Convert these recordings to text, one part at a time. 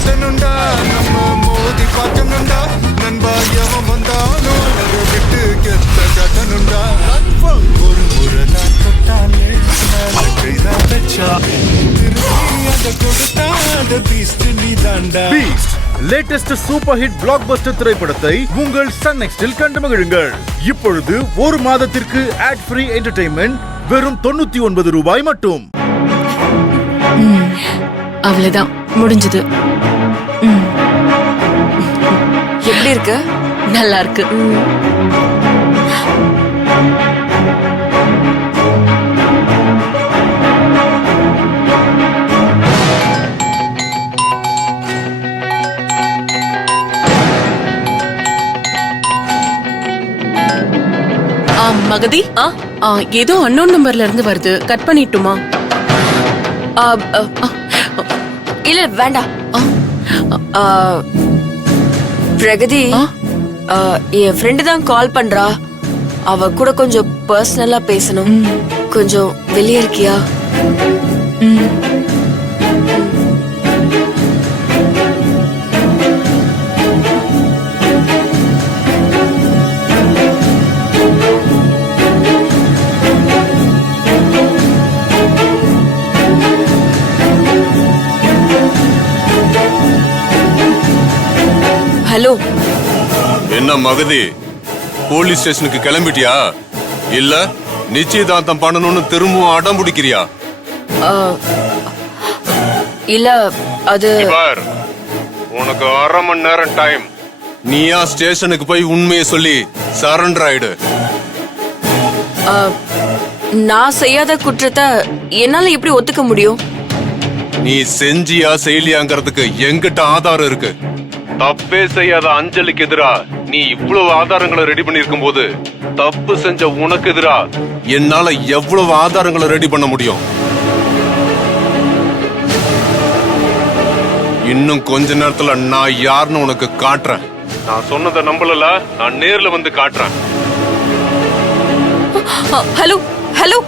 கட்டணுண்டா நம்ம மோதி பார்க்கணுண்டா நண்பா எவன் வந்தாலும் அதை விட்டு கெத்த கட்டணுண்டா ஒரு முறை தான் தொட்டாலே கைதான் வச்சா திரும்பி அதை கொடுத்தா அந்த பீஸ்ட் நீ தாண்டா. Beast latest super hit blockbuster திரைப்படத்தை உங்கள் சன் நெக்ஸ்டில் கண்டு மகிழுங்கள். இப்பொழுது ஒரு மாதத்திற்கு ஆட் ஃப்ரீ என்டர்டெயின்மெண்ட் வெறும் 99 ரூபாய் மட்டும். அவ்வளவுதான், முடிஞ்சது. எப்படி இருக்கு? நல்லா இருக்கு. மகதி, ஏதோ அன்னோன் நம்பர்ல இருந்து வருது, கட் பண்ணிட்டுமா? இல்ல வேண்டாம். பிரகதி, என் ஃப்ரெண்டு தான் கால் பண்றா. அவ கூட கொஞ்சம் பர்சனலா பேசணும். கொஞ்சம் வெளியே இருக்கியா? ஹலோ. என்ன மகதி, போலீஸ் ஸ்டேஷனுக்கு கிளம்பிட்டியா? இல்ல நிச்சயதார்த்தம் பண்ணணும்னு திரும்பவும் அடம் பிடிக்கிறியா? இல்ல அது உனக்கு 1/2 மணி நேரம் டைம். நீயா ஸ்டேஷனுக்கு போய் உண்மையை சொல்லி சரண்டர் ஆயிடு. நான் செய்யாத குற்றத்தை என்னால எப்படி ஒத்துக்க முடியும்? நீ செஞ்சியா செய்யலியாங்கிறதுக்கு எங்கிட்ட ஆதாரம் இருக்கு. தப்பே செய்யாத அஞ்சலிக்கு எதிரா நீ இவ்வளவு ஆதாரங்களை ரெடி பண்ணி இருக்கும் போது தப்பு செஞ்ச உனக்கு எதிரா என்னால எவ்வளவு ஆதாரங்களை ரெடி பண்ண முடியும்? இன்னும் கொஞ்ச நேரத்துல நான் யாருன்னு உனக்கு காட்டுறேன். நான் சொன்னதை நம்பல, நான் நேர்ல வந்து காட்டுறேன். Hello hello.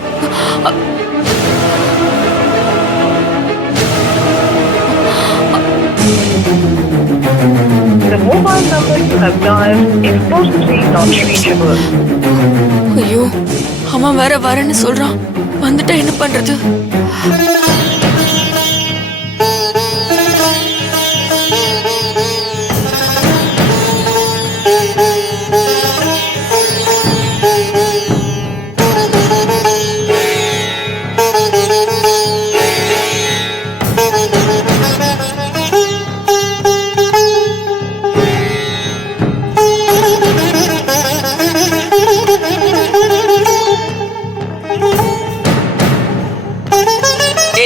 The mobile number you have dialed is possibly not reachable. ஐயோ, அவன் வேற வரேன்னு சொல்றான். வந்துட்டா என்ன பண்றது?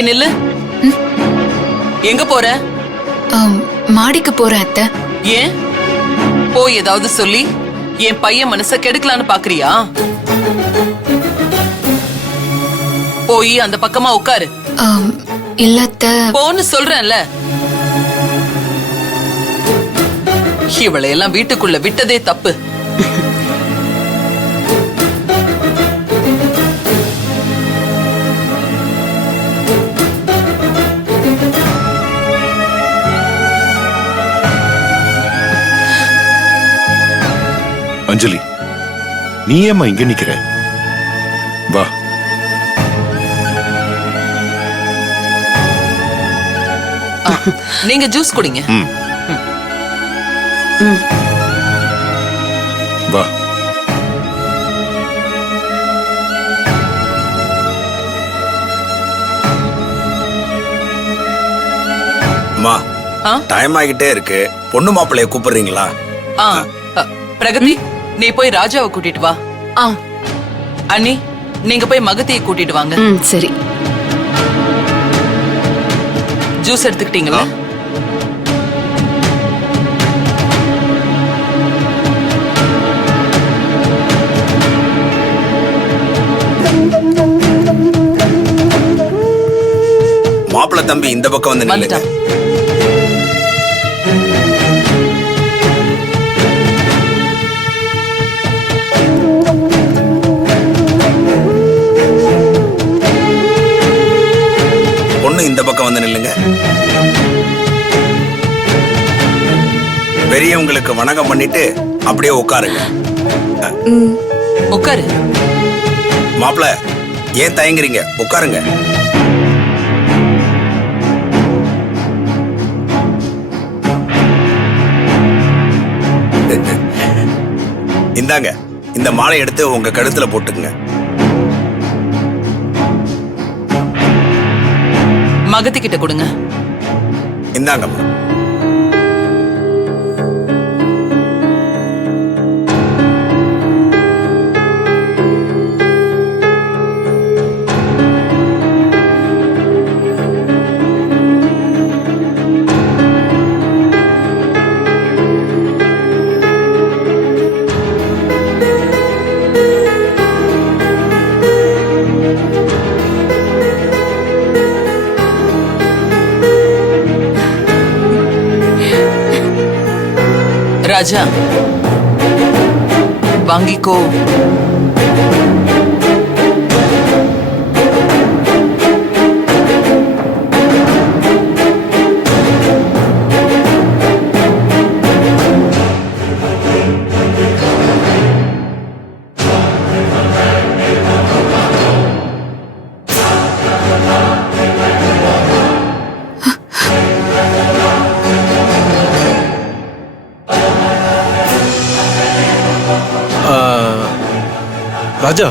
நில்லு. எங்க போற? மாடிக்கு போறேன் அத்தை. ஏன்? போய் ஏதாவது சொல்லி என் பையன் மனச கெடுக்கலான்னு பாக்குறியா? போய் அந்த பக்கமா உட்காரு. இல்ல அத்தை. போன்னு சொல்றேன்ல. இவளையெல்லாம் வீட்டுக்குள்ள விட்டதே தப்பு. அஞ்சலி, நீ ஏம்மா இங்க நிக்கிற? வா. நீங்க ஜூஸ் குடிங்க. வா. அம்மா, டைம் ஆகிட்டே இருக்கு. பொண்ணு மாப்பிள்ளைய கூப்பிடுறீங்களா? பிரகதி, நீ போய் ராஜாவை கூட்டிட்டு வா. அண்ணி, நீங்க போய் மகதியை கூட்டிட்டு வாங்க. சரி. ஜூஸ் எடுத்துக்கிட்டீங்களா? மாப்பிள்ளை தம்பி இந்த பக்கம் வந்து நில்லுங்க. பொண்ணு இந்த பக்கம் வந்து நில்லுங்க. பெரியவங்களுக்கு வணக்கம் பண்ணிட்டு அப்படியே உட்காருங்க. உட்காரு. மாப்பிள, ஏன் தயங்குறீங்க? உட்காருங்க. இந்தாங்க, இந்த மாலை எடுத்து உங்க கழுத்துல போட்டுக்குங்க. மகத்தி கிட்ட கொடுங்க. இந்தாங்கம்மா. ராஜா, வாங்கிக்கோ. ராஜா,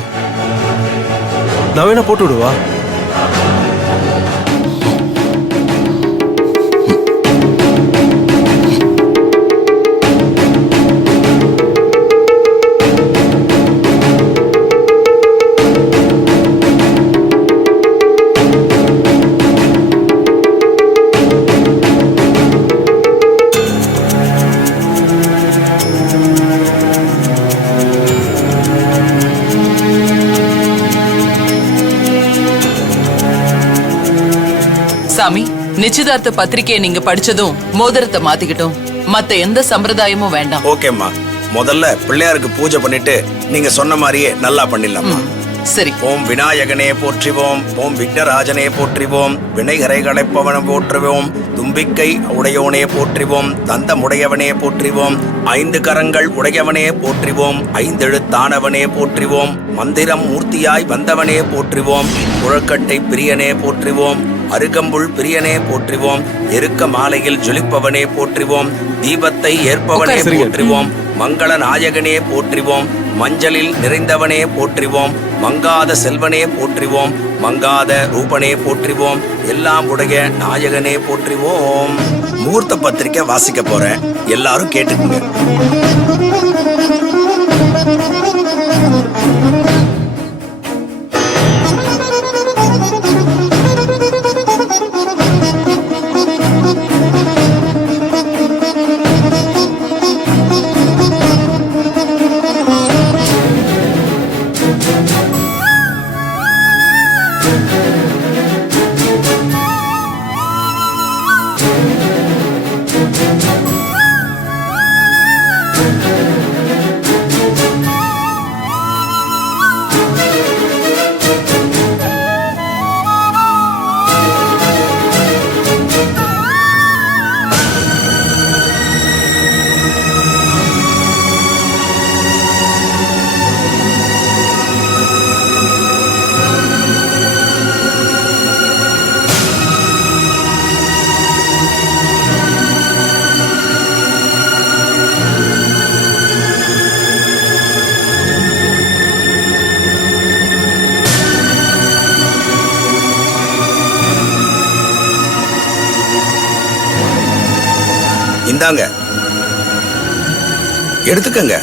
நான் வேணா போட்டு விடுவா? சாமி, நிச்சயதார்த்த பத்திரிகையை நீங்க படிச்சதும் மோதிரத்தை மாத்திக்கிட்டோம். மத்த எந்த சம்பிரதாயமும் வேண்டாம். ஓகேம்மா, முதல்ல பிள்ளையாருக்கு பூஜை பண்ணிட்டு நீங்க சொன்ன மாதிரியே நல்லா பண்ணிடலாமா? சரி. ஓம் விநாயகனே போற்றிவோம், ஓம் விக்னராஜனே போற்றிவோம், வினைகரை களைப்பவன போற்றுவோம், தும்பிக்கை உடையவனே போற்றிவோம், தந்தமுடையவனே போற்றிவோம், 5 கரங்கள் உடையவனே போற்றிவோம், 5 எழுத்தானவனே போற்றிவோம், மந்திரம் மூர்த்தியாய் வந்தவனே போற்றிவோம், குழக்கட்டை பிரியனே போற்றிவோம், அருகம்புல் பிரியனே போற்றிவோம், எருக்க மாலையில் ஜொலிப்பவனே போற்றிவோம், தீபத்தை ஏற்பவனே போற்றிவோம், மங்கள நாயகனே போற்றிவோம், மஞ்சளில் நிறைந்தவனே போற்றிவோம், மங்காத செல்வனே போற்றிவோம், மங்காத ரூபனே போற்றிவோம், எல்லாம் உடைய நாயகனே போற்றிவோம். முகூர்த்த பத்திரிக்கை வாசிக்க போறேன், எல்லாரும் கேட்டுக்குங்க. இந்தாங்க, எடுத்துக்கங்க.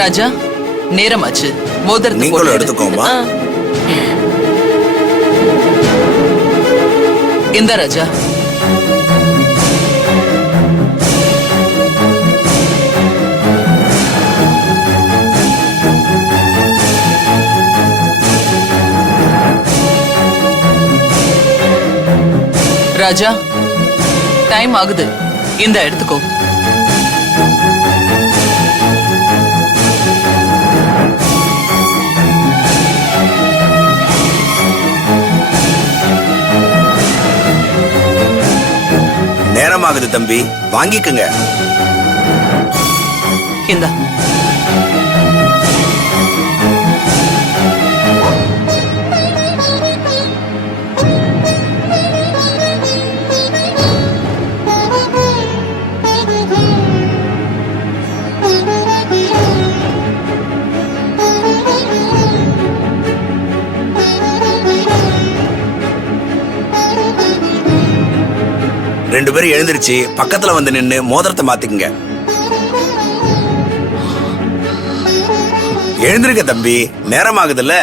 ராஜா, நேரமாச்சு. மோதிரத்தை நீங்களும் எடுத்துக்கோமா. இந்த ராஜா ராஜா டைம் ஆகுது, இந்த எடுத்துக்கோ. நேரமாகுது தம்பி, வாங்கிக்கங்க. இந்த ரெண்டு பேரும் எழுந்திருச்சு பக்கத்துல வந்து நின்னு மோதிரத்தை மாத்திக்குங்க. எழுந்திருக்க தம்பி, நேரமாகுதுல்ல.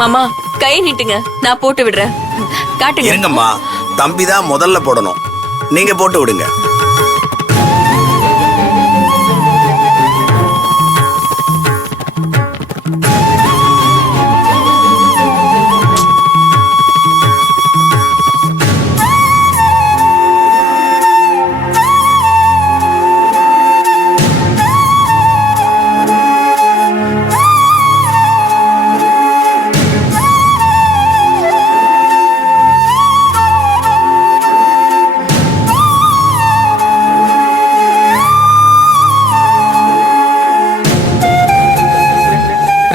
மாமா கை நீட்டுங்க, நான் போட்டு விடுறேன். காட்டுங்க. இருங்கம்மா, தம்பி தான் முதல்ல போடணும், நீங்க போட்டு விடுங்க.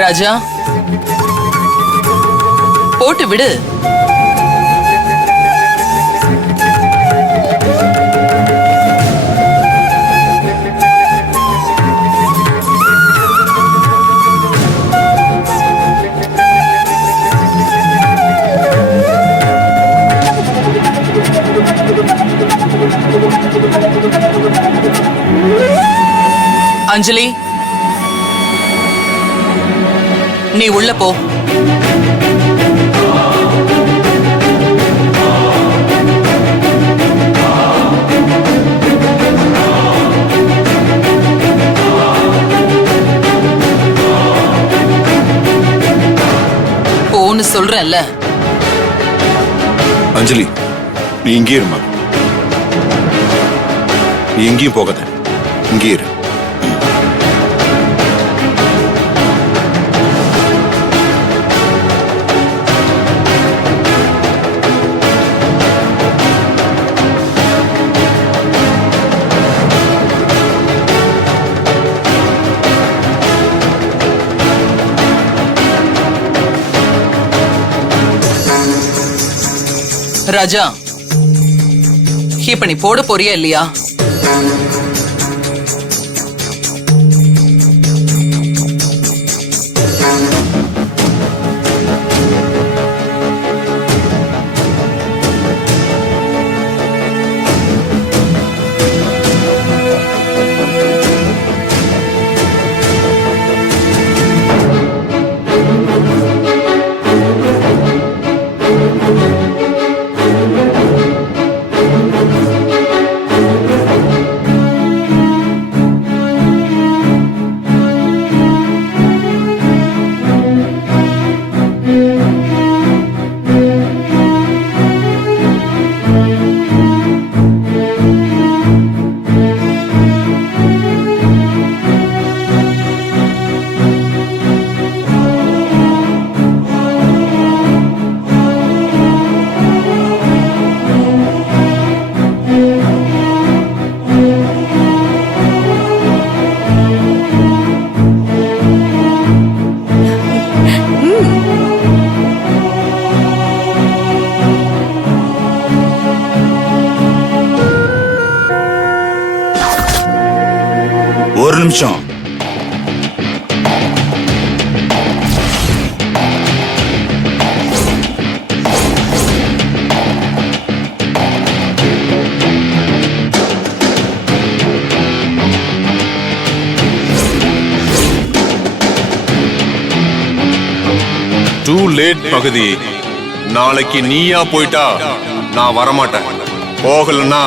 ராஜா போட்டு விடு. அஞ்சலி, நீ உள்ள போ. போன்னு சொல்றேன்ல. அஞ்சலி, நீ இங்கே இருமா. நீ எங்கேயும் போகாத, இங்கே இரு. ராஜா, இப்ப நீ போட போறியா இல்லையா? ஒரு நிமிஷம். டூ லேட் பகுதி. நாளைக்கு நீயா போயிட்டா நான் வரமாட்டேன். போகலன்னா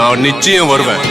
நான் நிச்சயம் வருவேன்.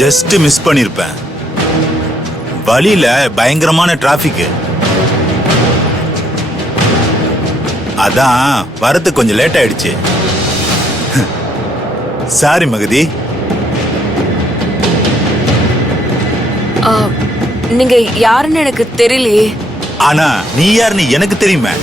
ஜஸ்ட் மிஸ் பண்ணிருப்பேன். வழியில பயங்கரமான டிராபிக். அதான் வரது கொஞ்சம் லேட் ஆயிடுச்சு. சாரி மகதி. நீங்க யாருன்னு எனக்கு தெரியலையே. ஆனா நீ யாருன்னு எனக்கு தெரியுமே.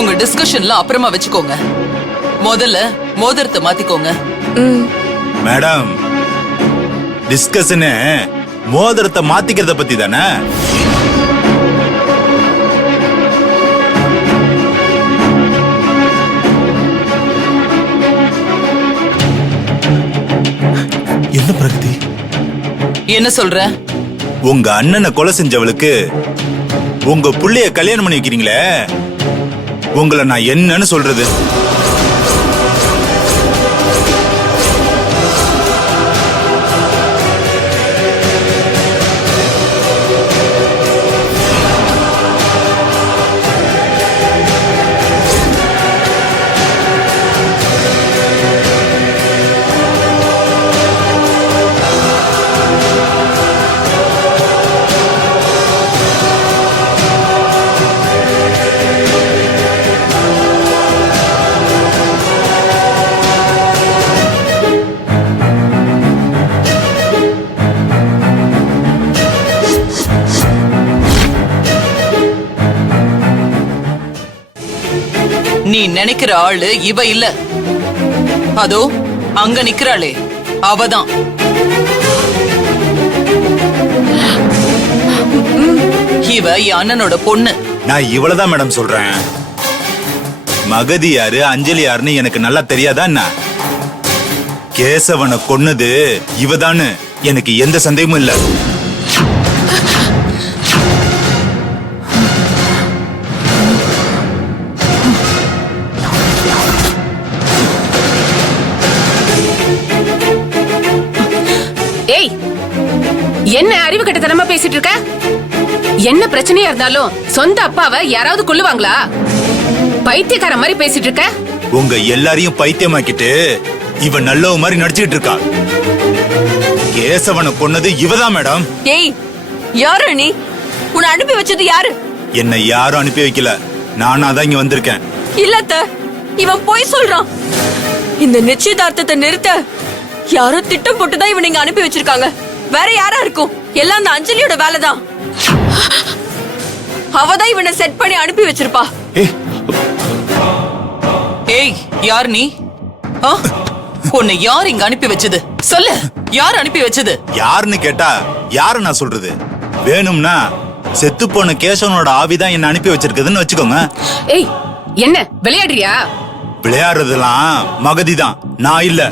உங்க டிஸ்கஷன்ல அப்புறமா வச்சுக்கோங்க. முதல்ல மோதிரத்தை மாத்திக்கோங்க. மேடம், டிஸ்கஷன் மோதிரத்தை மாத்திக்கிறத பத்தி தானே? என்ன பிரகதி? என்ன சொல்ற? உங்க அண்ணனை கொலை செஞ்சவளுக்கு உங்க புள்ளைய கல்யாணம் பண்ணி வைக்கிறீங்களே, உங்களை நான் என்னன்னு சொல்றது? நீ நினைக்கிற ஆளு இவ இல்ல. அதோ அங்க நிக்கிறாளே அவதான். இவ என் அண்ணனோட பொண்ணு. நான் இவ்வளவுதான் மேடம் சொல்றேன். மகதி யாரு, அஞ்சலி யாருன்னு எனக்கு நல்லா தெரியாதா என்ன? கேசவனை கொன்னது இவதான்னு எனக்கு எந்த சந்தேகமும் இல்ல. ஏய், என்ன அறிவு கட்டத்தனமா பேசிட்டு இருக்க? என்ன பிரச்சனையா இருந்தாலும் சொந்த அப்பாவை யாராவது கொல்லுவாங்களா? பைத்தியக்கார மாதிரி பேசிட்டு இருக்க. உங்க எல்லாரையும் பைத்தியமாக்கிட்டு இவன் நல்லவ மாதிரி நடிச்சுக்கிட்டு இருக்கா. கேசவனை கொன்னது இவதான் மேடம். ஏய், யாரு நீ? உன்னை அனுப்பி வச்சது யாரு? என்னை யாரும் அனுப்பி வைக்கல, நானா தான் இங்க வந்திருக்கேன். இல்லத்த, இவன் போய் சொல்றான். இந்த நிச்சயதார்த்தத்தை நிறுத்த யாரோ திட்டம் போட்டுதான் இவன் இங்க அனுப்பி வச்சிருக்காங்க. வேற யாரா இருக்கும்? எல்லாம் அந்த அஞ்சலியோட வேலைதான். அவதான் இவனை செட் பண்ணி அனுப்பி வச்சிருப்பா. ஏய், யார் நீ? உன்னை யார் இங்க அனுப்பி வச்சது? சொல்லு, யார் அனுப்பி வச்சது? யாருன்னு கேட்டா யாரு நான் சொல்றது? வேணும்னா செத்து போன கேசவனோட ஆவிதான் என்ன அனுப்பி வச்சிருக்குதுன்னு வச்சுக்கோங்க. ஏய், என்ன விளையாடுறியா? விளையாடுறதெல்லாம் மகதி தான், நான் இல்ல.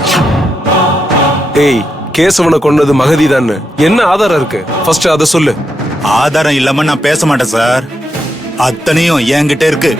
ஏய், கேசவனை கொண்டது மகதி தான். என்ன ஆதாரம் இருக்கு? ஃபர்ஸ்ட் அத சொல்லு. ஆதாரம் இல்லாம நான் பேச மாட்டேன் சார். அத்தனையும் என்கிட்ட இருக்கு.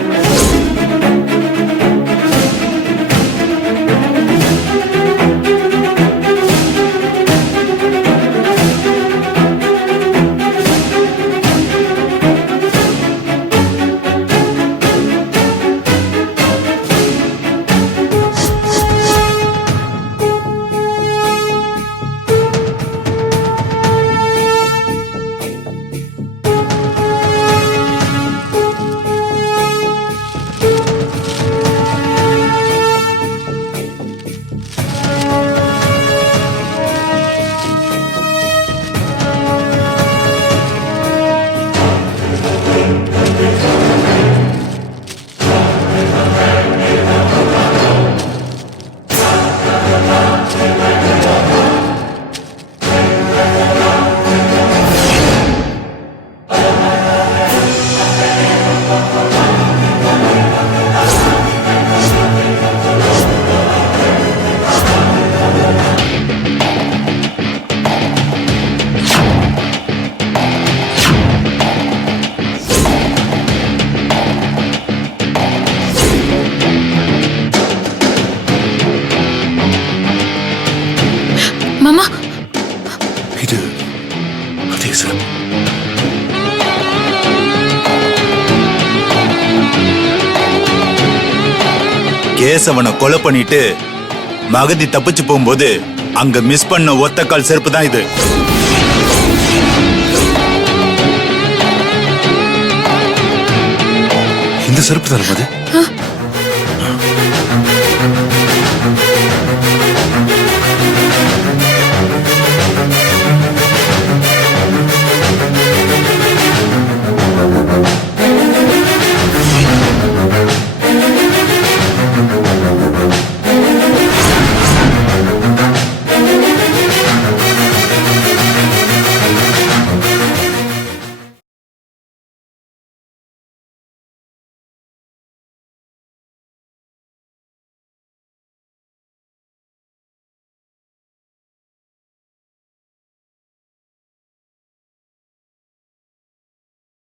மாமா இது அதே சிறப்பு. கேசவனை கொலை பண்ணிட்டு மகதி தப்பிச்சு போகும்போது அங்க மிஸ் பண்ண ஒத்த கால் செருப்பு தான் இது. இந்த செருப்பு தானே அது?